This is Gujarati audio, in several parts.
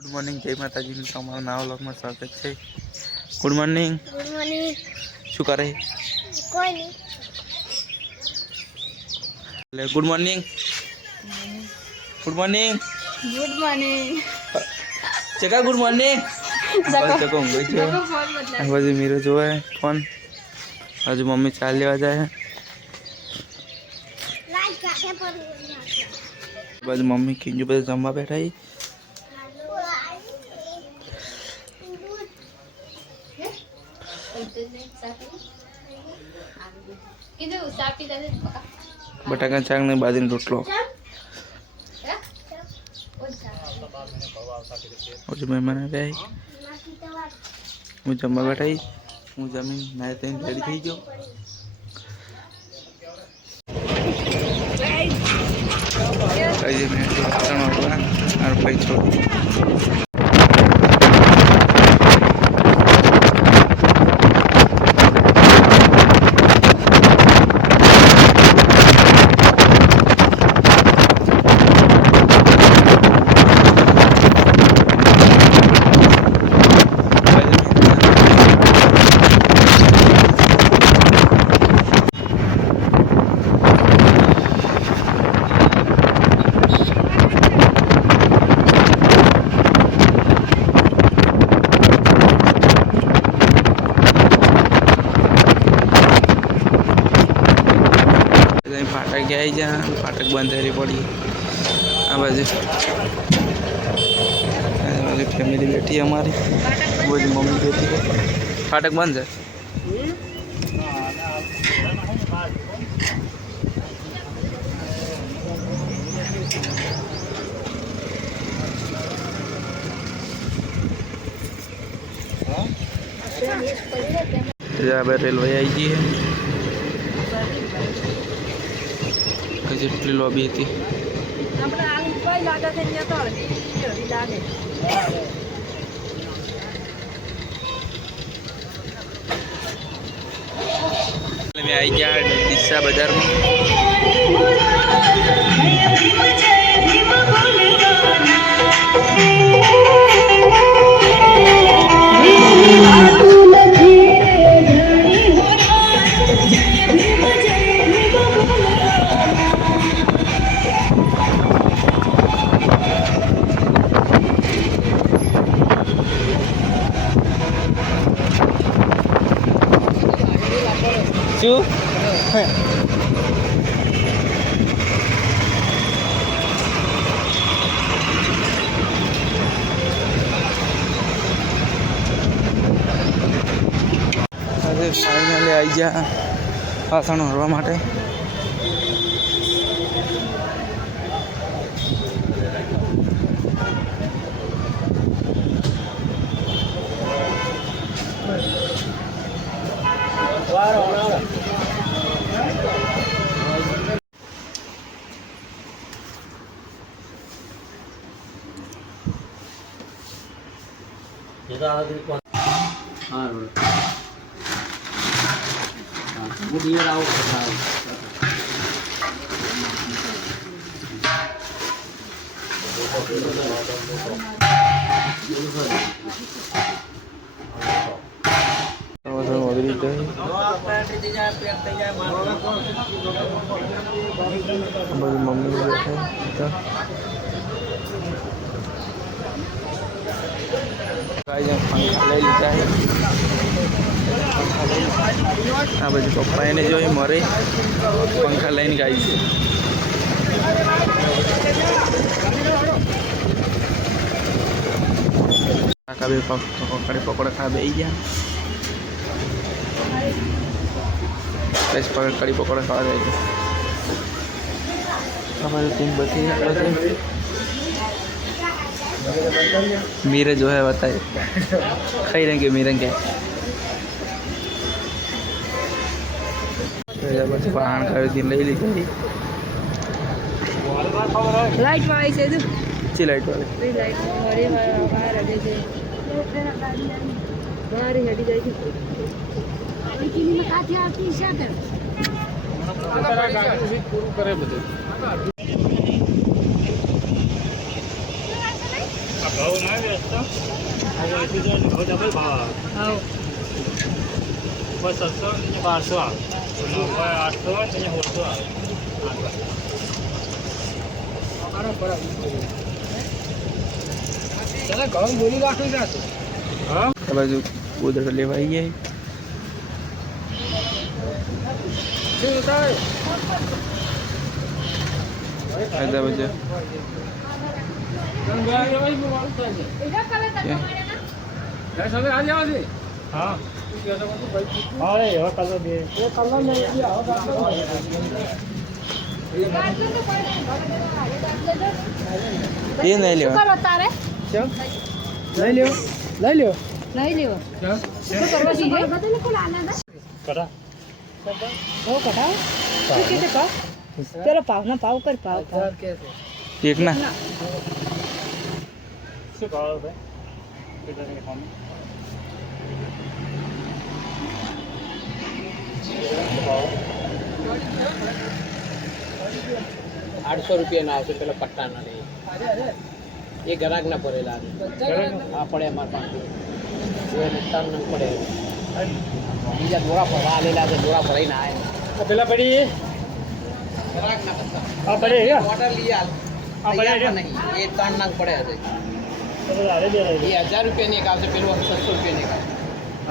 ગુડ મોર્નિંગ જય માતાજી તમારું નવા વ્લોગમાં સ્વાગત છે. ગુડ મોર્નિંગ ગુડ મોર્નિંગ શું કરે? કોઈ નહીં. એટલે good morning good morning good morning ચકા ગુડ મોર્નિંગ ચકો ઊંઘ છે. આ બાજુ મીરો જોવે ફોન હજુ મમ્મી ચાલ લેવા જાય. બાજુ મમ્મી કિંજુ બધા જમવા બેઠા છે કીધું સાપી દે બટાકા શાક ને બાજરીનો રોટલો. હજુ મહેમાન આવ્યા હું જમવા બેઠા છે હું જમીન નાય થઈને રેડી થઈ ગયો. કઈ મિનિટ વાસણ વાળવા અને પછી છોડ. ફાટક જાય જ્યાં ફાટક બંધારી પડી. આ બાજુ. મારી ફેમિલી બેઠી અમારી. બધી મમ્મી બેઠી ફાટક બંધ છે? આપણે રેલવે આવી ગઈ એટલી લોબી હતી. અમે આવી ગયા ડીસા બજારમાં. આવી ગયા વાસણ હરવા માટે. ગઈ બધી મમ્મી બેઠા હતા ગાય પંખા લઈ લીધા છે આ બધું પપ્પા એને જોઈ મરે. પંખા લઈને ગાય છે. કાકા બે પકડે પકોડા ખા બે ગયા. કડી પકોડા ખાવા જાય છે અમારી ટીમ બધી બધી મીરે જો હે बताए ખાઈ रहेंगे मीरंग के પછી વાહન ખરીદી લઈ લીધી લાઈટ માં આવી છે તું ચી લાઈટ વાળી લાઈટ મારી બહાર હટે છે બારસો આવે આઠસો સોળસો આવે મારો ખોરાક ચાલો ઘઉં બોલી રાખું જાશું હા. બાજુ ગોદડો લેવા આવી ગયા શું થાય આ બાજુ એ નહીં લેવા લઈ લ્યો. લઈ લ્યો. લઈ લેવો શું? કરવા જોઈએ કરા? બહુ શું કીધું પાવ પાવના પાવ કર પાવ. એક ના. ભાવ ભાઈ. કેટલા ખાવાનું. આઠસો રૂપિયાના આવશે પેલા પટ્ટાના નહીં. એ ગ્રાહક ના પડેલા આ પડે અમારે પાસે. ત્રણ પડે. બીજા દોરા ભરવા આલેલા છે દોરા ભરાઈને આવે પેલા પડી ગ્રાહક ના પડે આ પડી નહીં. એ ત્રણ નંગ પડે છે. એ હજાર રૂપિયાની એક આવશે પેલું છસો રૂપિયાની એક આવશે.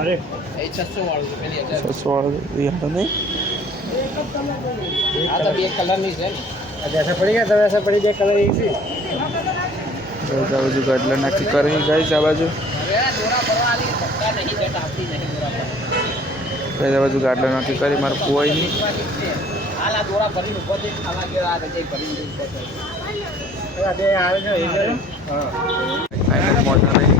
અરે. એ છસો વાળું છે પેલી હજાર. છસો વાળો યાદ નહીં? આ તો બે કલરની છે. ને જૈસા પડી ગયા? તમે પડી ગયા કલર એક છે? આ બાજુ ગાડલા નાખી કરી ગઈ આ બાજુ. આ બાજુ ગાડલા નાખી કરી મારે કોઈ નહીં હાલ આ દોરા ભરીને ઊભો થઈ ખાવા ગયા આ જઈ ભરીને ઊભો થઈ બે આવે છે હા. ફાઇનલ મોટા નહીં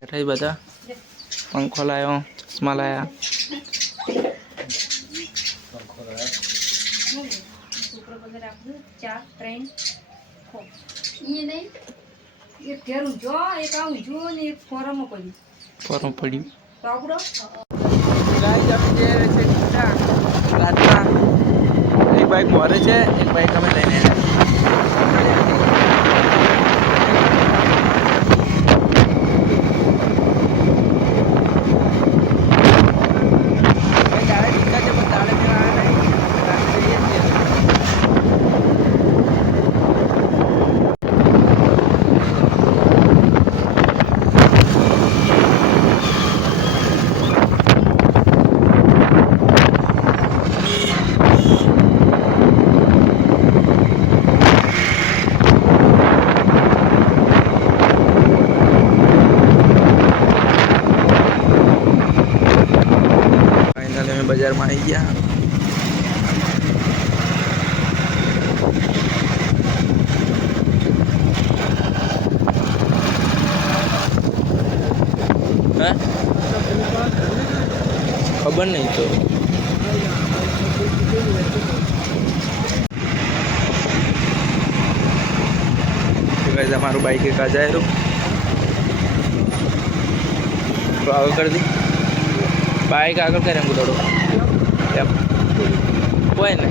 બેઠા છે બધા પંખો લાવ્યો ચશ્મા લાયા ચાર ત્રણ એક ઘેરું જો એક આવું જો ને એક ફોરમ પડ્યું ફોર્મ પડ્યું આપણો એક બાઈક મોરે છે એક બાઈક અમે લઈને બજારમાં આવી ગયા. ખબર નહીં તો. અમારું બાઈક એક અજાયેલું તો આગળ કરી દી. બાઈક આગળ કરે એમ થોડો એમ. હોય ને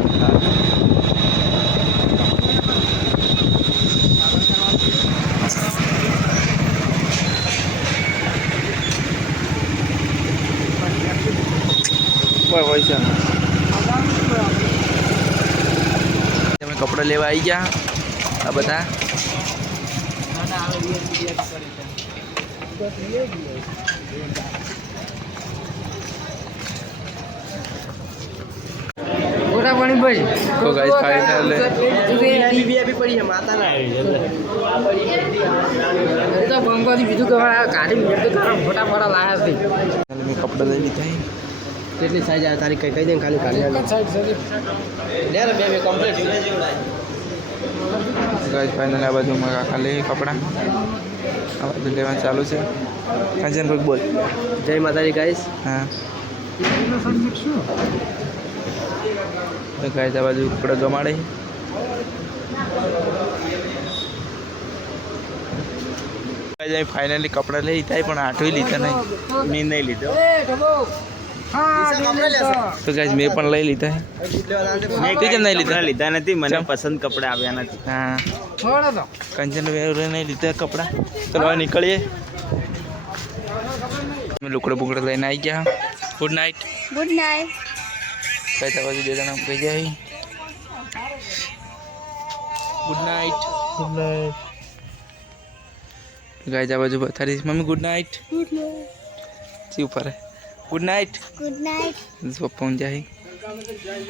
હોય હોય છે. તમે કપડાં લેવા આવી ગયા, આ બધા. મોટા પાણી ભાઈ? તો guys, final આપી પડી છે માતાના આવી તો બંગોથી બીજું કે કાઢી ગાડી મેળ તો તારા મોટા મોટા લાયા છે. મેં કપડાં લઈ લીધા. કેટલી સાઈઝ આવે તારી? કઈ કઈ દે ને ખાલી કાઢી લે રે બે બે કમ્પ્લીટ ગાઈસ ફાઇનલ આ બાજુ મારા ખાલી કપડાં. આ બાજુ લેવાનું ચાલુ છે. કાંચન બોલ. જય માતાજી ગાઈસ હા. તો ગાઈસ આ બાજુ કપડાં ગમાડે જાય ફાઇનલી કપડાં લઈ લીધા પણ આઠવી લીધા નહીં. મેં નહીં લીધો. તો ગાઈસ મેં પણ લઈ લીધા. મેં તે કેમ નહીં લીધા? લીધા નથી મને પસંદ કપડા આવ્યા નથી. હા. કંચન નહીં લીધા કપડાં. ચલો હવે નીકળીએ. અમે લુકડો બુકડો લઈને આવી ગયા. ગુડ નાઇટ ગુડ નાઇટ કઈ બાજુ બે જણા કહી જાય. ગુડ નાઇટ ગાય જા બાજુ બતાડીશ mummy good night good night C ઉપર good night good night papa જાય.